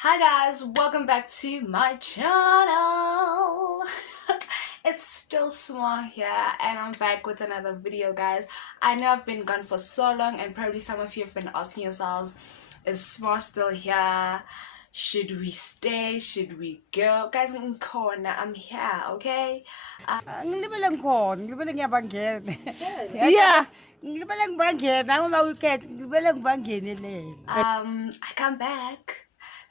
Hi guys, welcome back to my channel. It's still Smah here and I'm back with another video, guys. I know I've been gone for so long and probably some of you have been asking yourselves, is Smah still here? Should we stay? Should we go? Guys, I'm corner. I'm here, okay? Ngilibelang khona, ngilibelang ngiyabangena. Yeah, ngilibelang bangena, uma weekend ngilibelang bangene le. I come back.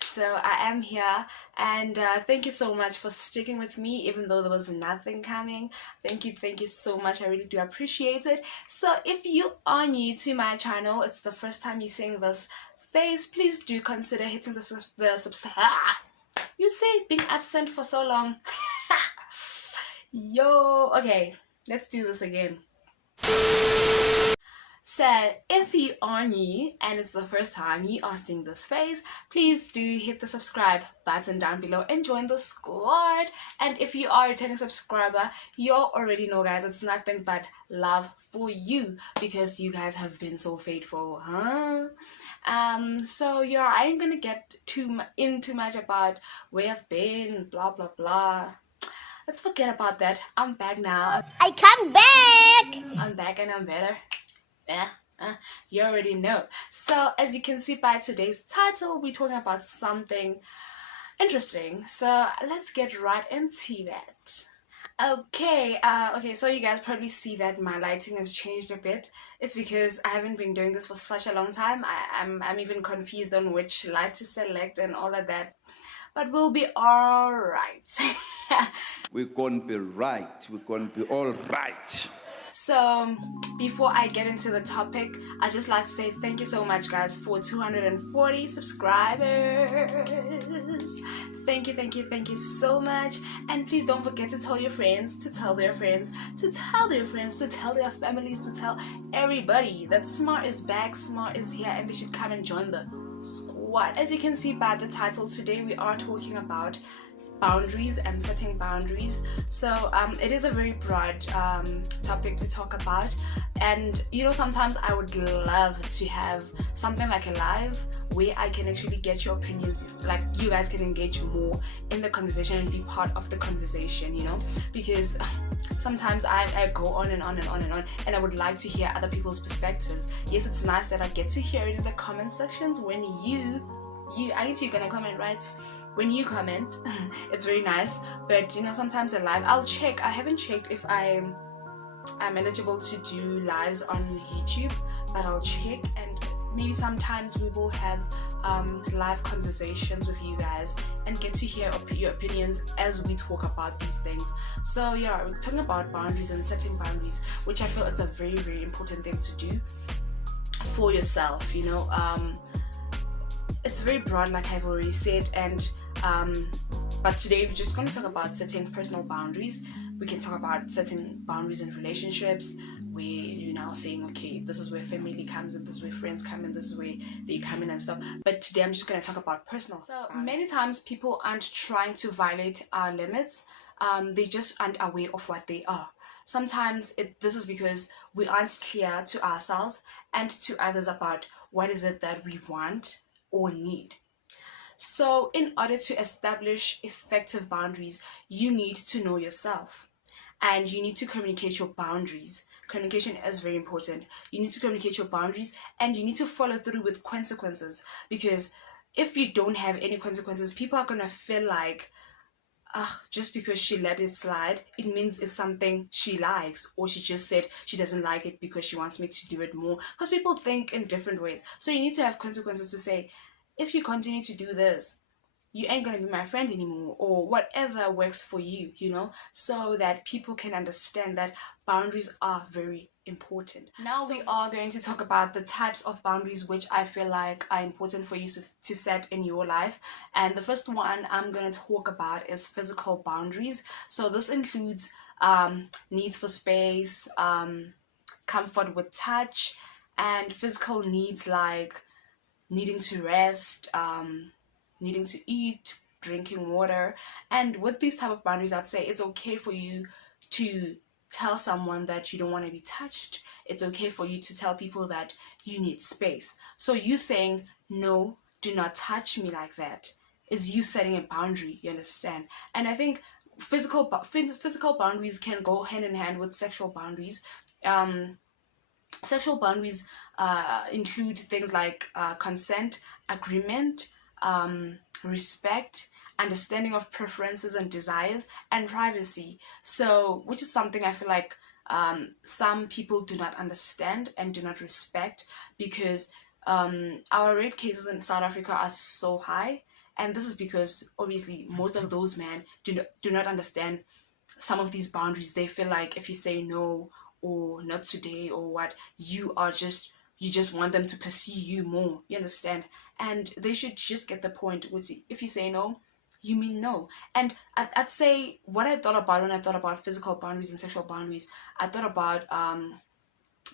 So I am here and thank you so much for sticking with me even though there was nothing coming. Thank you so much. I really do appreciate it. So if you are new to my channel, it's the first time you're seeing this face, please do consider hitting the subscribe. You see, being absent for so long. Yo, okay, let's do this again. So if you are new and it's the first time you are seeing this face, please do hit the subscribe button down below and join the squad. And if you are a returning subscriber, you already know, guys, it's nothing but love for you because you guys have been so faithful, huh? So yeah, I ain't gonna get too much about where I've been, blah blah blah. Let's forget about that. I'm back now. I come back. I'm back and I'm better. Yeah, you already know. So as you can see by today's title, we're talking about something interesting. So let's get right into that. Okay, so you guys probably see that my lighting has changed a bit. It's because I haven't been doing this for such a long time. I'm even confused on which light to select and all of that. But we'll be alright. We're gonna be right. We're gonna be all right. So before I get into the topic, I'd just like to say thank you so much, guys, for 240 subscribers. Thank you so much. And please don't forget to tell your friends, to tell their friends, to tell their friends, to tell their families, to tell everybody that Smah is back, Smah is here, and they should come and join the squad. As you can see by the title, today we are talking about boundaries and setting boundaries. So it is a very broad topic to talk about, and you know, sometimes I would love to have something like a live where I can actually get your opinions, like you guys can engage more in the conversation and be part of the conversation, you know, because sometimes I go on and on and on and on, and I would like to hear other people's perspectives. Yes, it's nice that I get to hear it in the comment sections when I need you're gonna comment, right? When you comment, it's very nice. But you know, sometimes a live, I'll check. I haven't checked if I'm eligible to do lives on YouTube, but I'll check, and maybe sometimes we will have live conversations with you guys and get to hear your opinions as we talk about these things. So yeah, we're talking about boundaries and setting boundaries, which I feel it's a very, very important thing to do for yourself, you know. It's very broad, like I've already said, and but today we're just going to talk about setting personal boundaries. We can talk about setting boundaries in relationships, where you're now saying, okay, this is where family comes and this is where friends come and this is where they come in and stuff. But today I'm just going to talk about personal. So many times people aren't trying to violate our limits, they just aren't aware of what they are. Sometimes this is because we aren't clear to ourselves and to others about what is it that we want or need. So in order to establish effective boundaries, you need to know yourself and you need to communicate your boundaries. Communication is very important. You need to communicate your boundaries and you need to follow through with consequences, because if you don't have any consequences, people are going to feel like, just because she let it slide, it means it's something she likes, or she just said she doesn't like it because she wants me to do it more, because people think in different ways. So you need to have consequences to say, if you continue to do this, you ain't gonna be my friend anymore, or whatever works for you, you know, so that people can understand that boundaries are very important. Now we are going to talk about the types of boundaries which I feel like are important for you to set in your life. And the first one I'm going to talk about is physical boundaries. So this includes needs for space, comfort with touch, and physical needs like needing to rest, needing to eat, drinking water. And with these type of boundaries, I'd say it's okay for you to tell someone that you don't want to be touched. It's okay for you to tell people that you need space. So you saying, no, do not touch me like that, is you setting a boundary, you understand? And I think physical boundaries can go hand in hand with sexual boundaries. Sexual boundaries include things like consent, agreement, respect, understanding of preferences and desires, and privacy. So, which is something I feel like some people do not understand and do not respect, because our rape cases in South Africa are so high, and this is because obviously most of those men do not understand some of these boundaries. They feel like if you say no or not today or what, you just want them to pursue you more, you understand? And they should just get the point, which if you say no, you mean no. And I'd say what I thought about when I thought about physical boundaries and sexual boundaries, I thought about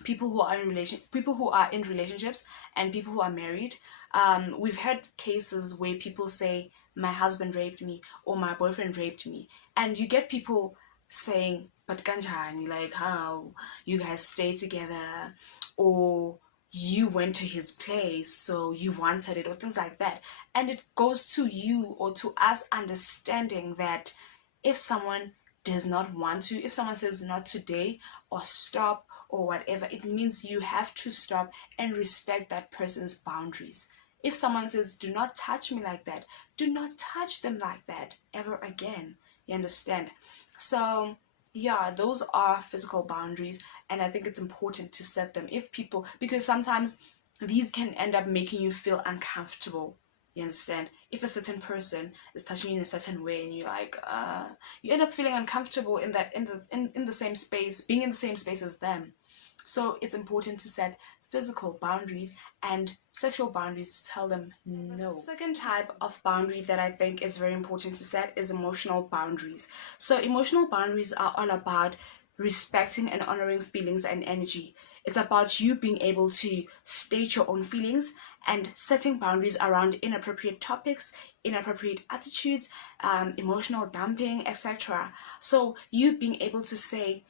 people who are in relationships and people who are married. We've had cases where people say my husband raped me or my boyfriend raped me, and you get people saying but kanjani, like how you guys stay together, or you went to his place so you wanted it, or things like that. And it goes to you or to us understanding that if someone does not want to, if someone says not today or stop or whatever, it means you have to stop and respect that person's boundaries. If someone says do not touch me like that, do not touch them like that ever again, you understand? So yeah, those are physical boundaries, and I think it's important to set them because sometimes these can end up making you feel uncomfortable, you understand? If a certain person is touching you in a certain way and you're like you end up feeling uncomfortable in the same space, being in the same space as them. So it's important to set physical boundaries and sexual boundaries, to tell them no. The second type of boundary that I think is very important to set is emotional boundaries. So emotional boundaries are all about respecting and honoring feelings and energy. It's about you being able to state your own feelings and setting boundaries around inappropriate topics, inappropriate attitudes, emotional dumping, etc. So you being able to say,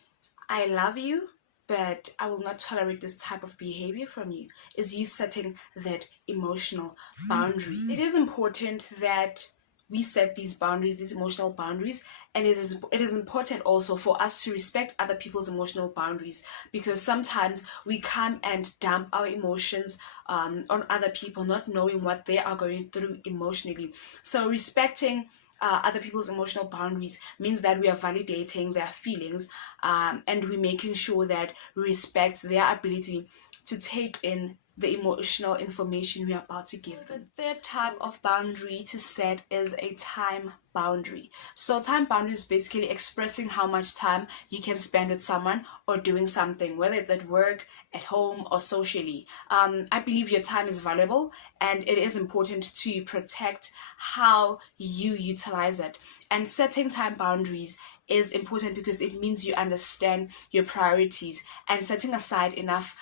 I love you, but I will not tolerate this type of behavior from you, is you setting that emotional boundary. It is important that we set these boundaries, these emotional boundaries, and it is important also for us to respect other people's emotional boundaries, because sometimes we come and dump our emotions on other people, not knowing what they are going through emotionally. So respecting other people's emotional boundaries means that we are validating their feelings, and we're making sure that we respect their ability to take in the emotional information we are about to give them. The third type of boundary to set is a time boundary. So time boundary is basically expressing how much time you can spend with someone or doing something, whether it's at work, at home, or socially. I believe your time is valuable, and it is important to protect how you utilize it. And setting time boundaries is important because it means you understand your priorities and setting aside enough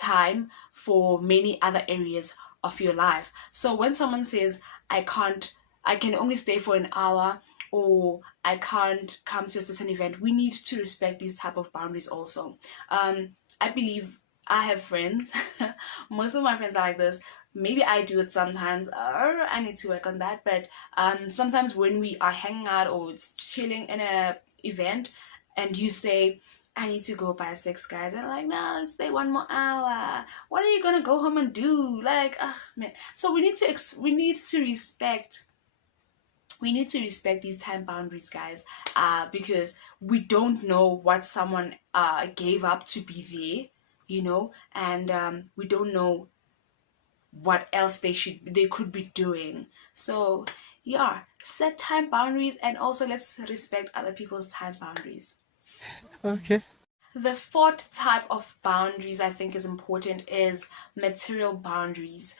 time for many other areas of your life. So when someone says, I can only stay for an hour, or I can't come to a certain event, we need to respect these type of boundaries also. I believe I have friends, most of my friends are like this. Maybe I do it sometimes, or I need to work on that, but sometimes when we are hanging out or chilling in a event and you say, I need to go by 6, guys, and I'm like, no, let's stay 1 more hour. What are you gonna go home and do? Like, man. So we need to respect these time boundaries, guys, because we don't know what someone gave up to be there, you know, and we don't know what else they could be doing. So yeah, set time boundaries, and also let's respect other people's time boundaries. Okay. The fourth type of boundaries I think is important is material boundaries.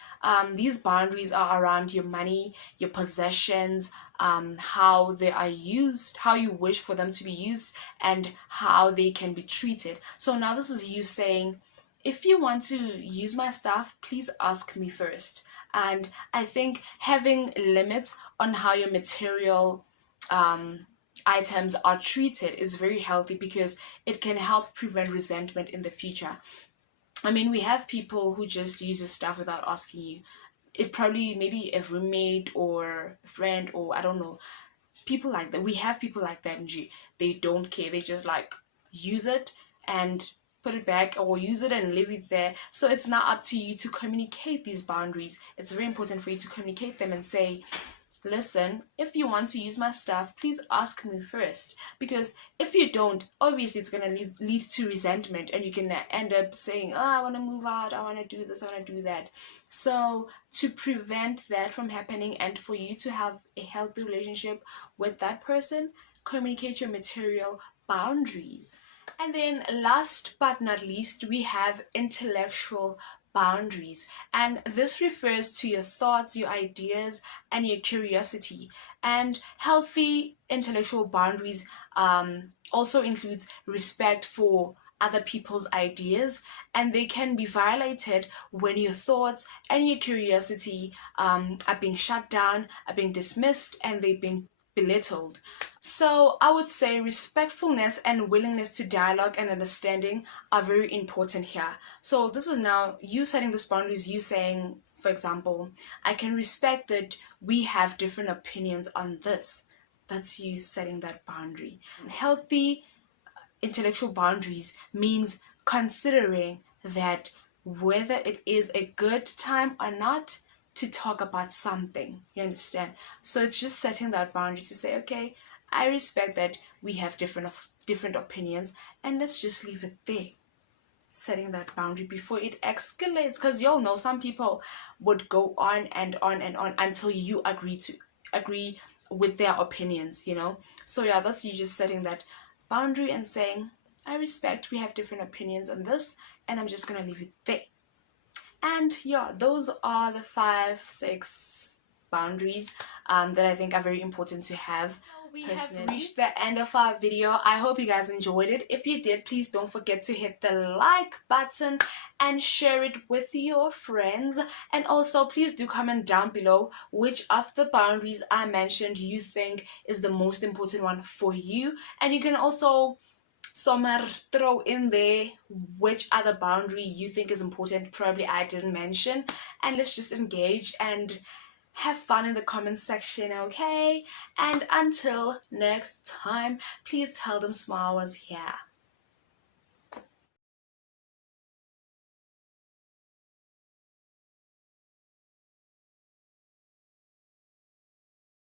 These boundaries are around your money, your possessions, how they are used, how you wish for them to be used, and how they can be treated. So now this is you saying, if you want to use my stuff, please ask me first. And I think having limits on how your material items are treated is very healthy, because it can help prevent resentment in the future. I mean, we have people who just use your stuff without asking you. it probably maybe a roommate or a friend, or I don't know, people like that. We have people like that, and they don't care. They just like use it and put it back, or use it and leave it there. So it's now up to you to communicate these boundaries. It's very important for you to communicate them and say, listen, if you want to use my stuff, please ask me first. Because if you don't, obviously it's going to lead to resentment, and you can end up saying, oh, I want to move out, I want to do this, I want to do that. So to prevent that from happening, and for you to have a healthy relationship with that person, communicate your material boundaries. And then last but not least, we have intellectual boundaries, and this refers to your thoughts, your ideas, and your curiosity. And healthy intellectual boundaries also includes respect for other people's ideas, and they can be violated when your thoughts and your curiosity are being shut down, are being dismissed, and they're being belittled. So I would say respectfulness and willingness to dialogue and understanding are very important here. So this is now you setting these boundaries, you saying, for example, I can respect that we have different opinions on this. That's you setting that boundary. Healthy intellectual boundaries means considering that whether it is a good time or not to talk about something, you understand? So it's just setting that boundary to say, okay, I respect that we have different opinions, and let's just leave it there. Setting that boundary before it escalates, because you'll know some people would go on and on and on until you agree with their opinions, you know. So yeah, that's you just setting that boundary and saying, I respect we have different opinions on this, and I'm just gonna leave it there. And yeah, those are the 5-6 boundaries that I think are very important to have. We have reached the end of our video. I hope you guys enjoyed it. If you did, please don't forget to hit the like button and share it with your friends. And also, please do comment down below which of the boundaries I mentioned you think is the most important one for you. And you can also throw in there which other boundary you think is important, probably I didn't mention, and let's just engage and have fun in the comments section, okay? And until next time, please tell them Smah was here.